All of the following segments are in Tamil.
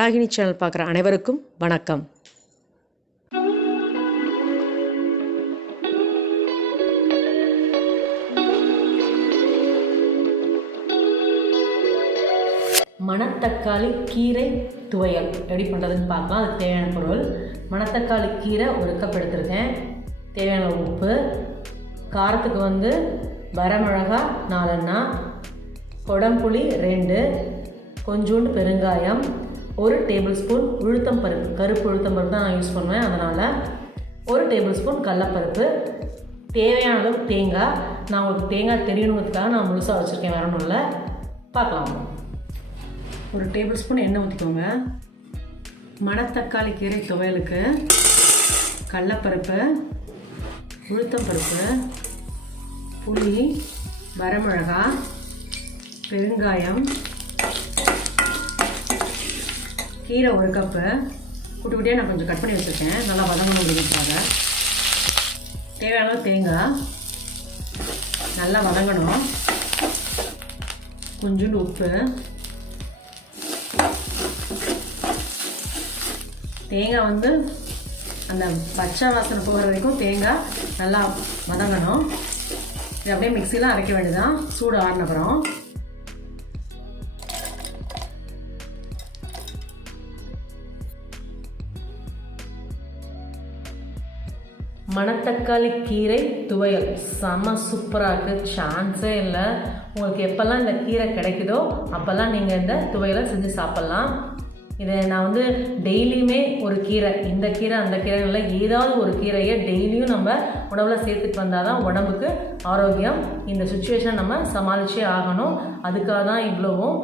வராகினி சேனல் பார்க்குற அனைவருக்கும் வணக்கம். மணத்தக்காளி கீரை துவையல் எப்படி பண்ணுறதுன்னு பார்க்கலாம். அதுக்கு தேவையான பொருள்: மணத்தக்காளி கீரை 1 கப் எடுத்திருக்கேன், தேவையான உப்பு, காரத்துக்கு வரமிளகா 4 குடம்புளி 2, கொஞ்சோண்டு பெருங்காயம், 1 டேபிள் ஸ்பூன் உளுத்தம் பருப்பு, கருப்பு உளுத்தம் பருப்பு தான் நான் யூஸ் பண்ணுவேன், அதனால் 1 டேபிள் ஸ்பூன் கடலப்பருப்பு, தேவையான அளவு தேங்காய். நான் உங்களுக்கு தேங்காய் தெரியணுங்கிறதுக்காக நான் முழுசாக வச்சுருக்கேன், வேற ஒன்றும் இல்லை. பார்க்கலாம். 1 டேபிள் ஸ்பூன் எண்ணெய் ஊற்றிக்கோங்க. மணத்தக்காளி கீரை துவையலுக்கு கடலப்பருப்பு, உளுத்தம் பருப்பு, புளி, வரமிளகா, பெருங்காயம், கீரை 1 கப்பு குட்டி குட்டியாக நான் கொஞ்சம் கட் பண்ணி வச்சுருக்கேன், நல்லா வதங்கணும் அப்படிங்கிறதுக்காக. தேவையான தேங்காய் நல்லா வதங்கணும். கொஞ்சோண்டு உப்பு, தேங்காய் அந்த பச்சை வாசனை போகிற வரைக்கும் தேங்காய் நல்லா வதங்கணும். இது அப்படியே மிக்சியில் அரைக்க வேண்டியதான், சூடு ஆறினப்புறம். மணத்தக்காளி கீரை துவையல் செம்ம சூப்பராக இருக்குது, சான்ஸே இல்லை. உங்களுக்கு எப்போல்லாம் இந்த கீரை கிடைக்குதோ அப்போல்லாம் நீங்கள் இந்த துவையலை செஞ்சு சாப்பிட்லாம். இதை நான் டெய்லியுமே ஒரு கீரை, இந்த கீரை அந்த கீரை இல்லை, ஏதாவது ஒரு கீரையை டெய்லியும் நம்ம உணவில் சேர்த்துட்டு வந்தால் தான் உடம்புக்கு ஆரோக்கியம். இந்த சுச்சுவேஷன் நம்ம சமாளிச்சே ஆகணும். அதுக்காக தான் இவ்வளவும்.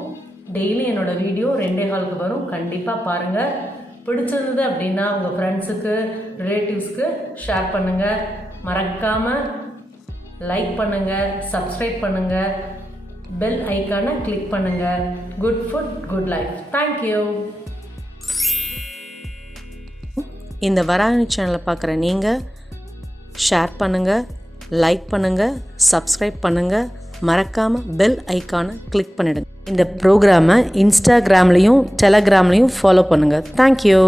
டெய்லி என்னோடய வீடியோ 2:15 வரும், கண்டிப்பாக பாருங்கள். பிடிச்சிருந்தது அப்படின்னா உங்கள் ஃப்ரெண்ட்ஸுக்கு, ரிலேட்டிவ்ஸ்க்கு ஷேர் பண்ணுங்கள். மறக்காமல் லைக் பண்ணுங்கள், சப்ஸ்கிரைப் பண்ணுங்கள், பெல் ஐக்கானை கிளிக் பண்ணுங்கள். Good food good life. Thank you. இந்த வராகினி சேனலை பார்க்குற நீங்கள் ஷேர் பண்ணுங்கள், லைக் பண்ணுங்கள், சப்ஸ்கிரைப் பண்ணுங்கள். மறக்காமல் பெல் ஐக்கானை கிளிக் பண்ணிடுங்க. இந்த ப்ரோக்ராமை இன்ஸ்டாகிராம்லேயும் டெலகிராம்லேயும் ஃபாலோ பண்ணுங்கள். தேங்க்யூ.